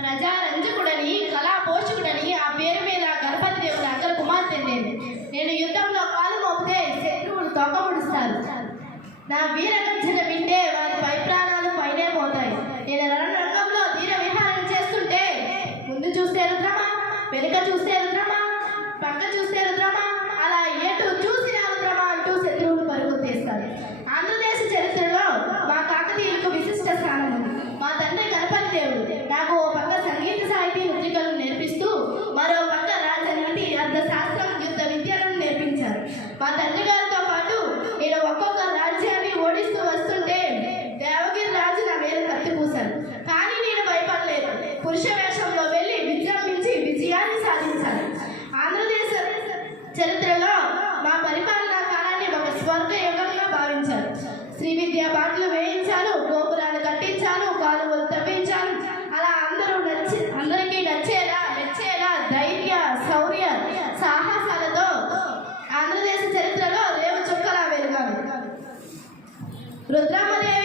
ప్రజారంజకుడని కళా పోషకుడని ఆ పేరు మీద గణపతి దేవుని అగ్ర కుమార్తె నేను యుద్ధంలో కాలు మోపితే శత్రువులు తొక్కముడుస్తారు. నా వీర గర్జన వింటే వారి పై ప్రాణాలు పైనే పోతాయి. నేను రణరంగంలో ధీర విహారం చేస్తుంటే ముందు చూస్తే రుద్రమా, వెనుక చూస్తే రుద్రమా, పక్క చూస్తే రుద్రమా, అలా ఎటు చూసిన రుద్రమా అంటూ శత్రువులు పరుగు తీస్తారు. ఆంధ్రదేశ చరిత్రలో మా కాకతీయులకు విశిష్ట స్థానం ఉంది. మా తండ్రి గణపతి దేవుడు నాకు ఓ పక్క సంగీత సాహితీ నృత్యకలను నేర్పిస్తూ మరో పక్క రాజనీతి అర్థశాస్త్రం యుద్ధ విద్యలను నేర్పించారు. మా తండ్రి గారితో పాటు నేను ఒక్కొక్క రాజ్యాన్ని ఓడిస్తూ వస్తుంటే దేవగిరి రాజు నా మీద కత్తి పూశారు. కానీ నేను భయపడలేదు. పురుష వేషంలో వెళ్ళి విజృంభించి విజయాన్ని సాధించాను. ఆంధ్రదేశ చరిత్రలో మా పరిపాలనా కాలాన్ని ఒక స్వర్గ యుగంగా భావించారు. శ్రీ విద్యా బాటలు వేయించాను, గోపురాలు కట్టించాను, కాలువలు తవ్వించాను. అలా అందరికీ నచ్చేలా ధైర్య శౌర్య సాహసాలతో ఆంధ్రదేశ చరిత్రలో రేవు చుక్కలా వెలుగాను. రుద్రమ్మదేవి